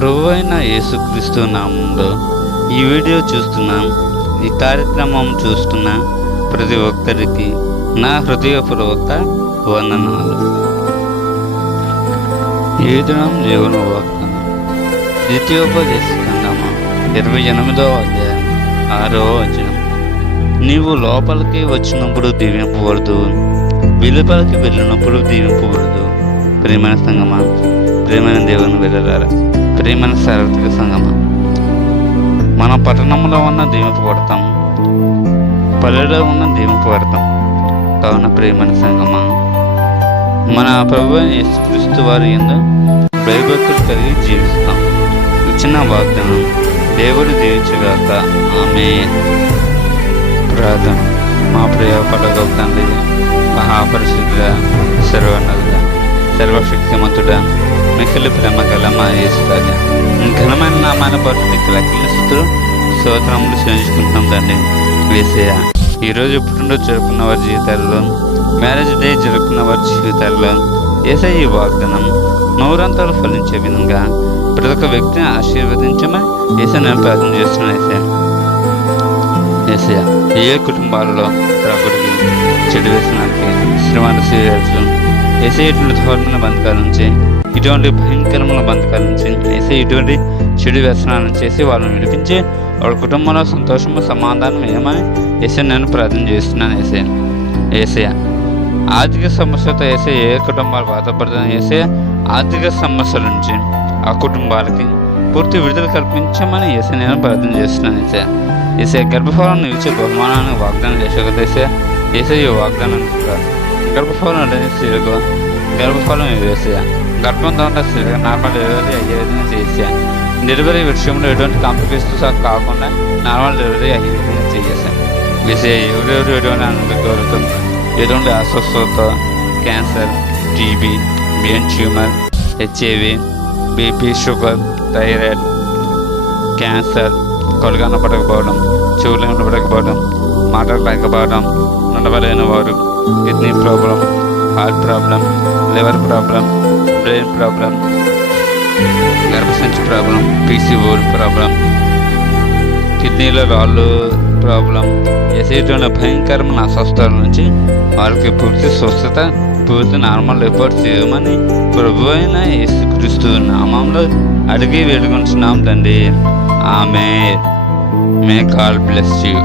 ప్రభు అయిన యేసుక్రీస్తు నామంలో ఈ వీడియో చూస్తున్నాం, ఈ కార్యక్రమం చూస్తున్న ప్రతి ఒక్కరికి నా హృదయపూర్వక వందనాలు. ఈ దినం జీవన వాగ్దానం ద్వితీయోపదేశ ఖండము 28వ అధ్యాయం 6వ వచనం. నీవు లోపలికి వచ్చినప్పుడు దీవింపబడదు, వెలుపలికి వెళ్ళినప్పుడు దీవింపబడదు. ప్రియమైన సంగమా, ప్రియమైన దేవుని వెళ్ళారా, ప్రియమైన సార్వత్రిక సంగమా, మన పట్టణంలో ఉన్న దీవింపబడతాం, పల్లెలో ఉన్న దీవింపబడతాం. కావున ప్రియమైన సంగమా, మన ప్రభు యేసుక్రీస్తు వారి యందు భయభక్తులు కలిగి జీవిస్తాం. ఇచ్చిన వాగ్దానం దేవుడు దీవించుగాక. ఆమేన్. ప్రార్థన. మా ప్రియ పరలోక తండ్రి, మహాపరిశుద్ధుడా, సర్వోన్నతుడా, సర్వశక్తిమంతుడా, మిక్కిలి ప్రేమ గల మా యేసురాజా, ఘనమైన నామాన పట్టుకు లెక్కల స్థుతులు స్తోత్రములు చెల్లించుకుంటాం తండ్రి. యేసయ్య, ఈరోజు పుట్టినరోజు జరుపుకున్న వారి జీవితాల్లో, మ్యారేజ్ డే జరుపుకున్న వారి జీవితాల్లో యేసయ్య ఈ వాగ్దానం నూరంతలు ఫలించే విధంగా ప్రతి ఒక్క వ్యక్తిని ఆశీర్వదించమని యేసయ్య నేను ప్రార్థన చేస్తున్నాను. యేసయ్య, ఏ కుటుంబాలలో ప్రకృతికి, చెడు వ్యసనాలకి, శ్రమణ సీరియల్స్, ఇటువంటి ధోరణుల బంధకాల నుంచి, ఇటువంటి భయంకరమైన బంధకాల నుంచి, ఇటువంటి చెడు వ్యసనాల నుంచి వాళ్ళని విడిపించి వాళ్ళ కుటుంబంలో సంతోషము సమాధానం ఏమని నేను ప్రార్థన చేస్తున్నాను. యేసయ్య, ఆర్థిక సమస్యలతో ఏ కుటుంబాలు బాధపడుతున్న ఆర్థిక సమస్యల నుంచి ఆ కుటుంబాలకి పూర్తి విడుదల కల్పించమని నేను ప్రార్థన చేస్తున్నాను. యేసయ్య, గర్భఫలం ఇచ్చే బహుమానాన్ని వాగ్దానం చేసే యేసయ్య వాగ్దానం గర్భఫలం స్త్రీలకు గర్భఫలం వేసే గర్భంతో ఉన్న స్త్రీలకు నార్మల్ డెలివరీ అయ్యే విధంగా చేసే డెలివరీ విషయంలో ఎటువంటి కాంప్లికేషన్స్ కాకుండా నార్మల్ డెలివరీ అయ్యే విధంగా చేసేసాను. వేసే ఎవరెవరు ఎటువంటి అనారోగ్యాలతో, ఎటువంటి అస్వస్థతతో, cancer, TB, brain tumour, HIV, BP, sugar, thyroid, cancer, కళ్ళు కనపడకపోవడం, చెవులు కనపడకపోవడం, మాట్లాడలేకపోవడం, నడవలేని వారు, kidney problem, heart problem, liver problem, brain problem, గర్భసంచి ప్రాబ్లం, పీసీఓడి ప్రాబ్లం, కిడ్నీలో రాళ్ళు ప్రాబ్లం, ఎటువంటి భయంకరమైన అస్వస్థతల నుంచి వారికి పూర్తి స్వస్థత, పూర్తి నార్మల్ రిపోర్ట్ చేయమని ప్రభు అయిన యేసుక్రీస్తు నామంలో అడిగి వేడుకుంటున్నాం తండ్రి. ఆమేన్. May God bless you.